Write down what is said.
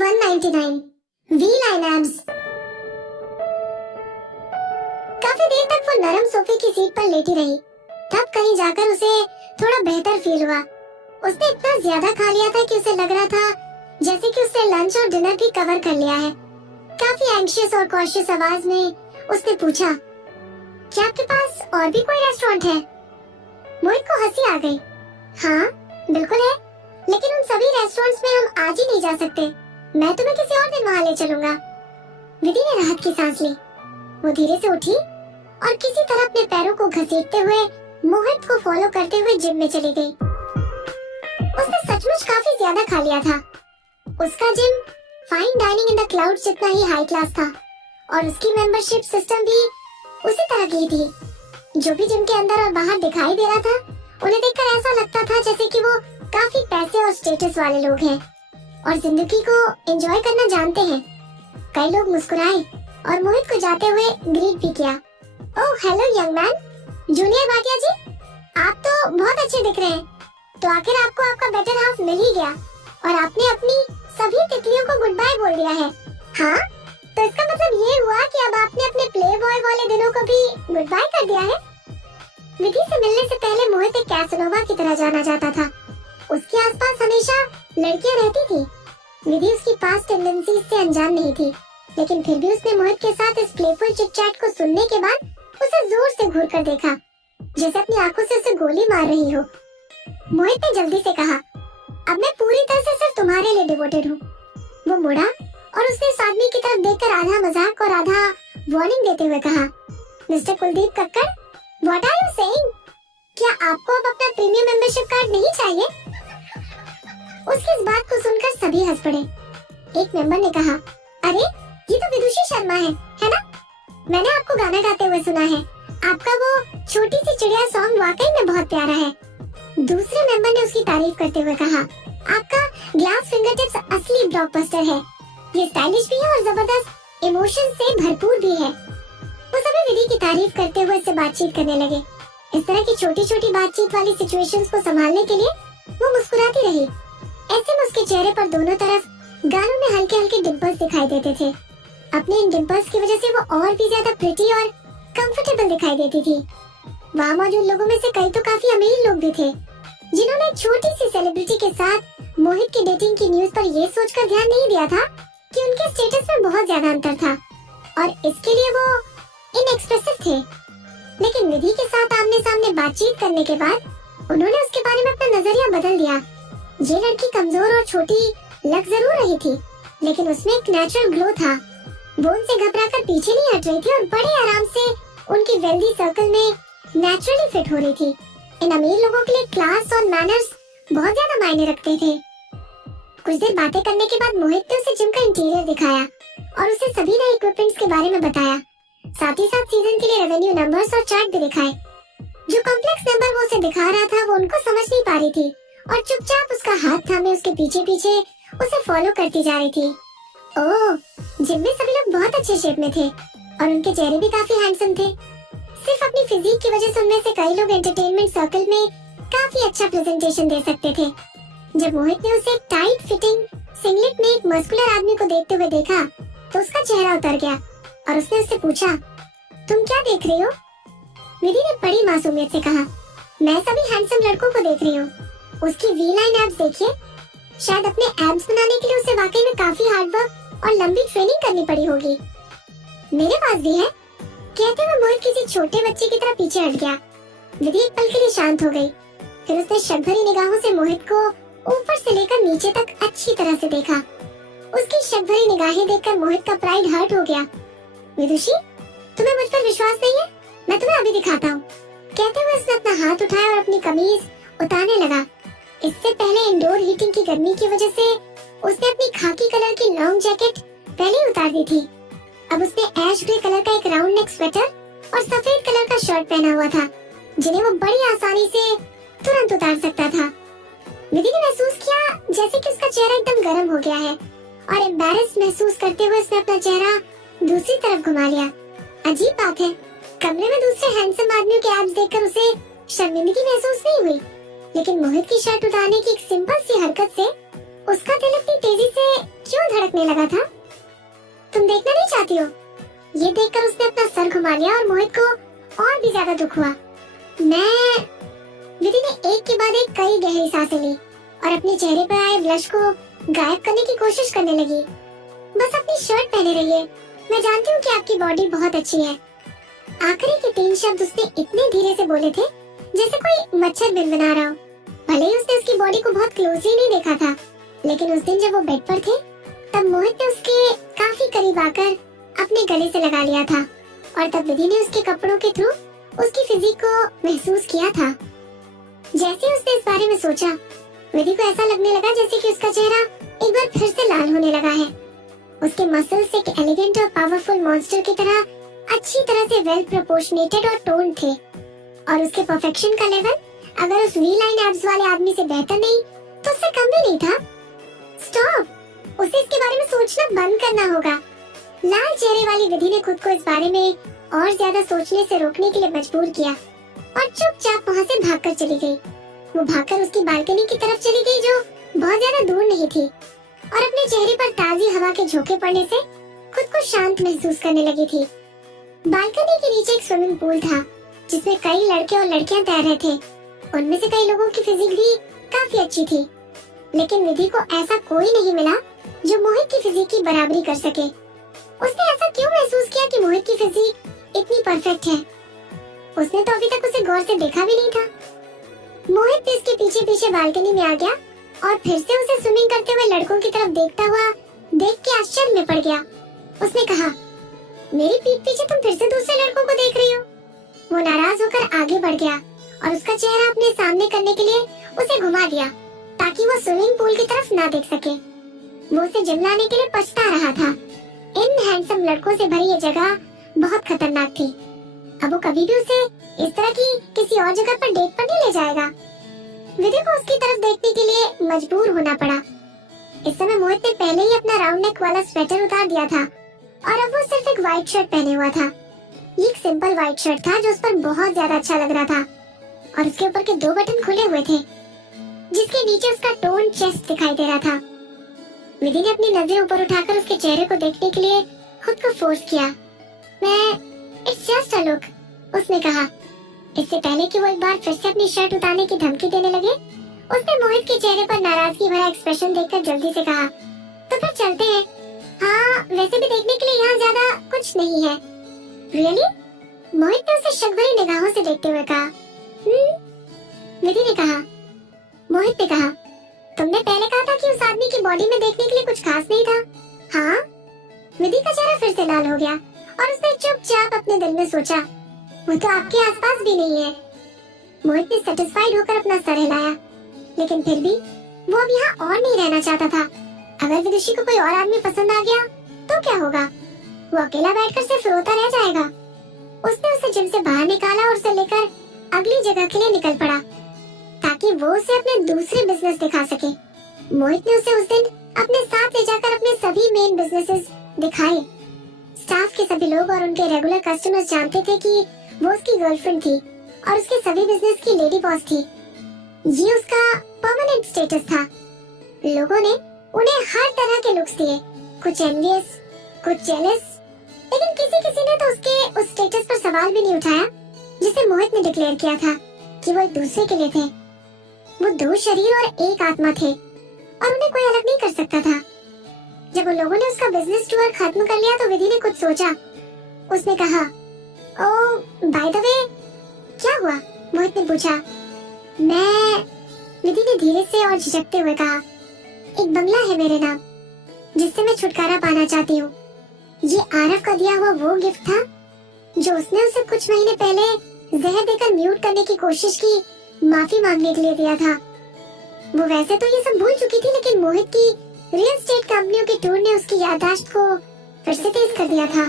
199 V line abs. काफी देर तक वो नरम सोफे की सीट पर लेटी रही। तब कहीं जाकर उसे थोड़ा बेहतर फील हुआ। उसने इतना ज्यादा खा लिया था कि उसे लग रहा था जैसे कि उसने लंच और डिनर भी कवर कर लिया है। काफी एंग्शियस और कॉशियस आवाज में उसने पूछा, क्या आपके पास और भी कोई रेस्टोरेंट है? मोहित को हंसी आ गई। हाँ बिल्कुल है, लेकिन उन सभी रेस्टोरेंट्स में हम आज ही नहीं जा सकते। मैं तुम्हें किसी और दिन वहाँ ले चलूंगा। विधि ने राहत की सांस ली। वो धीरे से उठी और किसी तरह अपने पैरों को घसीटते हुए मोहित को फॉलो करते हुए जिम में चली गई। उसने सचमुच काफी ज्यादा खा लिया था। उसका gym fine dining in the clouds जितना ही हाई क्लास था और उसकी मेंबरशिप सिस्टम भी उसी तरह की थी। जो भी जिम के अंदर और बाहर दिखाई दे रहा था, उन्हें देखकर ऐसा लगता था जैसे कि वो काफी पैसे और स्टेटस वाले लोग हैं और जिंदगी को एंजॉय करना जानते हैं। कई लोग मुस्कुराए और मोहित को जाते हुए ग्रीट भी किया। Oh hello young man, junior Bhatia ji, आप तो बहुत अच्छे दिख रहे हैं। तो आखिर आपको आपका बेटर हाफ मिल ही गया और आपने अपनी सभी तितलियों को गुड बाय बोल दिया है। हाँ, तो इसका मतलब ये हुआ कि अब आपने अपने प्ले बॉय वाले दिनों को भी गुड बाय कर दिया है। विधि से मिलने से पहले मोहित एक कैसनोवा की तरह जाना जाता था। उसके आसपास हमेशा लड़कियां रहती थी। विधि उसकी पास्ट टेंडेंसीज से अनजान नहीं थी, लेकिन फिर भी उसने मोहित के साथ इस प्लेफुल चिट-चैट को सुनने के बाद उसे जोर से घूर कर देखा, जैसे अपनी आंखों से उसे गोली मार रही हो। मोहित ने जल्दी से कहा, अब मैं पूरी तरह से सिर्फ तुम्हारे लिए डिवोटेड हूँ। वो मुड़ा और उसने इस आदमी की तरफ देखकर आधा मजाक और आधा वार्निंग देते हुए कहा, mister Kuldeep Kakkar, what are you saying? क्या आपको अब अपना प्रीमियम मेंबरशिप कार्ड नहीं चाहिए? उसकी इस बात को सुनकर सभी हंस पड़े। एक मेंबर ने कहा, अरे ये तो विदुषी शर्मा है ना? मैंने आपको गाना गाते हुए सुना है। आपका वो छोटी सी चिड़िया सॉन्ग वाकई में बहुत प्यारा है। दूसरे मेंबर ने उसकी तारीफ करते हुए कहा, आपका ग्लास फिंगरटिप्स असली ब्लॉकबस्टर है। ये स्टाइलिश भी है और जबरदस्त इमोशन से भरपूर भी है। वो सभी विधि की तारीफ करते हुए इससे बातचीत करने लगे। इस तरह की छोटी छोटी बातचीत वाली सिचुएशंस को संभालने के लिए वो मुस्कुराती रही। ऐसे में उसके चेहरे पर दोनों तरफ गालों में हल्के हल्के डिंपल्स दिखाई देते थे। अपने इन डिंपल्स की वजह से वो और भी ज्यादा प्रिटी और कंफर्टेबल दिखाई देती थी। वहाँ मौजूद लोगों में से कई तो काफी अमीर लोग भी थे, जिन्होंने एक छोटी सी सेलिब्रिटी के साथ मोहित की डेटिंग की न्यूज पर ये सोचकर ध्यान नहीं दिया था कि उनके स्टेटस में बहुत ज्यादा अंतर था और इसके लिए वो इनएक्सप्रेसिव थे। लेकिन विधि के साथ आमने सामने बातचीत करने के बाद उन्होंने उसके बारे में अपना नजरिया बदल दिया। ये लड़की कमजोर और छोटी लग जरूर रही थी, लेकिन उसमें एक नेचुरल ग्लो था। वो उनसे घबराकर पीछे नहीं हट रही थी और बड़े आराम से उनकी वेल्दी सर्कल में नेचुरली फिट हो रही थी। इन अमीर लोगों के लिए क्लास और मैनर्स बहुत ज्यादा मायने रखते थे। कुछ देर बातें करने के बाद मोहित ने उसे जिम का इंटीरियर दिखाया और उसे सभी नए इक्विपमेंट्स के बारे में बताया। साथ ही साथ सीजन के लिए रेवेन्यू नंबर्स और चार्ट भी दिखाए। जो कॉम्प्लेक्स नंबर वो उसे दिखा रहा था, वो उनको समझ नहीं पा रही थी और चुपचाप उसका हाथ थामे उसके पीछे पीछे उसे फॉलो करती जा रही थी। ओह, जिम में सभी लोग बहुत अच्छे शेप में थे और उनके चेहरे भी काफी हैंडसम थे। सिर्फ अपनी फिजिक की वजह से उनमें से कई लोग एंटरटेनमेंट सर्कल में काफी अच्छा प्रेजेंटेशन दे सकते थे। जब मोहित ने उसे टाइट फिटिंग सिंगलेट में एक मस्कुलर आदमी को देखते हुए देखा, तो उसका चेहरा उतर गया और उसने उससे पूछा, तुम क्या देख रही हो? विधि ने बड़ी मासूमियत से कहा, मैं सभी हैंडसम लड़कों को देख रही हूँ। उसकी वी लाइन एब्स देखिए। शायद अपने एब्स बनाने के लिए उसे वाकई में काफी हार्ड वर्क और लंबी ट्रेनिंग करनी पड़ी होगी। मेरे पास भी है। कहते हुए मोहित किसी छोटे बच्चे की तरह पीछे हट गया। विधि एक पल के लिए शांत हो गई। फिर उसने शक भरी निगाहों से मोहित को ऊपर से लेकर नीचे तक अच्छी तरह से देखा। उसकी शक भरी निगाहें देखकर मोहित का प्राइड हर्ट हो गया। विदुषी, तुम्हें मुझ पर विश्वास नहीं है? मैं तुम्हें अभी दिखाता हूँ। कहते हुए उसने अपना हाथ उठाया और अपनी कमीज उतारने लगा। इससे पहले इंडोर हीटिंग की गर्मी की वजह से उसने अपनी खाकी कलर की लॉन्ग जैकेट पहले ही उतार दी थी। अब उसने ऐश ग्रे कलर का एक राउंड नेक स्वेटर और सफेद कलर का शर्ट पहना हुआ था, जिन्हें वो बड़ी आसानी से तुरंत उतार सकता था। विधि ने महसूस किया जैसे कि उसका चेहरा एकदम गर्म हो गया है और एम्बैरेस्ड महसूस करते हुए उसने अपना चेहरा दूसरी तरफ घुमा लिया। अजीब बात है, कमरे में दूसरे हैंडसम आदमियों के एब्स देखकर उसे शर्मिंदगी महसूस नहीं हुई, लेकिन मोहित की शर्ट उतारने की एक सिंपल सी हरकत से उसका दिल इतनी तेजी से क्यों धड़कने देखने लगा था। तुम देखना नहीं चाहती हो? ये देखकर उसने अपना सर घुमा लिया और मोहित को और भी ज्यादा दुख हुआ। विधि ने एक के बाद एक कई गहरी सांसें ली और अपने चेहरे पर आए ब्लश को गायब करने की कोशिश करने लगी। बस अपनी शर्ट पहने रहिए, मैं जानती हूँ कि आपकी बॉडी बहुत अच्छी है। आखिरी के 3 शब्द उसने इतने धीरे से बोले थे जैसे कोई मच्छर बिनबिना रहा हो। भले ही उसने उसकी बॉडी को बहुत क्लोजली नहीं देखा था, लेकिन उस दिन जब वो बेड पर थे तब मोहित ने उसके काफी करीब आकर अपने गले से लगा लिया था और तब विधि ने उसके कपड़ों के थ्रू उसकी फिजिक को महसूस किया था। जैसे ही उसने इस बारे में सोचा, विधि को ऐसा लगने लगा जैसे कि उसका चेहरा एक बार फिर से लाल होने लगा है। उसके मसल्स एक एलिगेंट और पावरफुल मॉन्स्टर की तरह अच्छी तरह से वेल प्रोपोर्शनेटेड और टोन थे और उसके परफेक्शन का लेवल अगर उस वी लाइन एब्स वाले आदमी से बेहतर नहीं तो उससे कम भी नहीं था। स्टॉप, उसे इसके बारे में सोचना बंद करना होगा। लाल चेहरे वाली विधि ने खुद को इस बारे में और ज्यादा सोचने से रोकने के लिए मजबूर किया और चुपचाप वहाँ से भागकर चली गई। वो भागकर उसकी बालकनी की तरफ चली गई जो बहुत ज्यादा दूर नहीं थी और अपने चेहरे पर ताजी हवा के झोंके पड़ने से खुद को शांत महसूस करने लगी थी। बालकनी के नीचे एक स्विमिंग पूल था जिसमें कई लड़के और लड़कियां तैर रहे थे। उनमें से कई लोगों की फिजिक भी काफी अच्छी थी, लेकिन विधि को ऐसा कोई नहीं मिला जो मोहित की फिजिक की बराबरी कर सके। उसने ऐसा क्यों महसूस किया कि मोहित की फिजिक इतनी परफेक्ट है? उसने तो अभी तक उसे गौर से देखा भी नहीं था। मोहित भी इसके पीछे पीछे बालकनी में आ गया और फिर से उसे स्विमिंग करते हुए लड़कों की तरफ देखता हुआ देख के आश्चर्य में पड़ गया। उसने कहा, मेरी पीठ पीछे तुम फिर से दूसरे लड़कों को देख रही हो? वो नाराज होकर आगे बढ़ गया और उसका चेहरा अपने सामने करने के लिए उसे घुमा दिया ताकि वो स्विमिंग पूल की तरफ ना देख सके। वो उसे जिम लाने के लिए पछता रहा था। इन हैंडसम लड़कों से भरी ये जगह बहुत खतरनाक थी। अब वो कभी भी उसे इस तरह की किसी और जगह पर डेट पर नहीं ले जाएगा। विधि को उसकी तरफ देखने के लिए मजबूर होना पड़ा। इस समय मोहित ने पहले ही अपना राउंड नेक वाला स्वेटर उतार दिया था और अब वो सिर्फ एक व्हाइट शर्ट पहने हुआ था। ये एक सिंपल व्हाइट शर्ट था जो उस पर बहुत ज्यादा अच्छा लग रहा था और उसके ऊपर के 2 बटन खुले हुए थे जिसके नीचे उसका टोन चेस्ट दिखाई दे रहा था। विधि ने अपनी नजरें ऊपर उठाकर उसके चेहरे को देखने के लिए खुद को फोर्स किया। इट्स जस्ट अ लुक, उसने कहा। इससे पहले कि वो एक बार फिर से अपनी शर्ट उतारने की धमकी देने लगे, उसने मोहित के चेहरे पर नाराजगी भरा एक्सप्रेशन देखकर जल्दी से कहा, तो फिर चलते हैं। हाँ, वैसे भी देखने के लिए यहाँ ज्यादा कुछ नहीं है। रियली? मोहित ने उसे शक भरी निगाहों से देखते हुए कहा। विधि ने कहा। मोहित ने कहा, तुमने पहले कहा था कि उस आदमी की बॉडी में देखने के लिए कुछ खास नहीं था। हाँ? विधि का चेहरा फिर से लाल हो गया और उसने चुपचाप अपने दिल में सोचा, वो तो आपके आसपास भी नहीं है। मोहित ने सेटिस्फाइड होकर अपना सर हिलाया, लेकिन फिर भी वो अब यहाँ और नहीं रहना चाहता था। अगर विदुषी को कोई और आदमी पसंद आ गया तो क्या होगा? वो अकेला बैठकर सिर्फ रोता रह जाएगा। उसने उसे जिम से बाहर निकाला और उसे लेकर अगली जगह के लिए निकल पड़ा ताकि वो उसे अपने दूसरे बिजनेस दिखा सके। मोहित ने उसे उस दिन अपने साथ ले जाकर अपने सभी मेन बिजनेसेस दिखाए। स्टाफ के सभी लोग और उनके रेगुलर कस्टमर्स जानते थे कि वो उसकी गर्लफ्रेंड थी और उसके सभी बिजनेस की लेडी बॉस थी। ये उसका परमानेंट स्टेटस था। लोगों ने उन्हें हर तरह के लुक्स दिए, कुछ एनवियस, कुछ जेलस, लेकिन किसी ने तो उसके उस स्टेटस पर सवाल भी नहीं उठाया जिसे मोहित ने डिक्लेयर किया था कि वो एक दूसरे के लिए थे। वो 2 शरीर और एक आत्मा थे और उन्हें कोई अलग नहीं कर सकता था। जब उन लोगों ने उसका बिजनेस टूर खत्म कर लिया तो विधि ने कुछ सोचा। उसने कहा, ओह बाय द वे, क्या हुआ? मोहित ने पूछा। विधि ने धीरे से और झिझकते हुए कहा, एक बंगला है मेरे नाम जिससे मैं छुटकारा पाना चाहती हूँ। ये आरव का दिया हुआ वो गिफ्ट था जो उसने उसे कुछ महीने पहले जहर देकर म्यूट करने की कोशिश की माफी मांगने के लिए दिया था। वो वैसे तो ये सब भूल चुकी थी, लेकिन मोहित की रियल एस्टेट कंपनियों के टूर ने उसकी याददाश्त को फिर से तेज कर दिया था।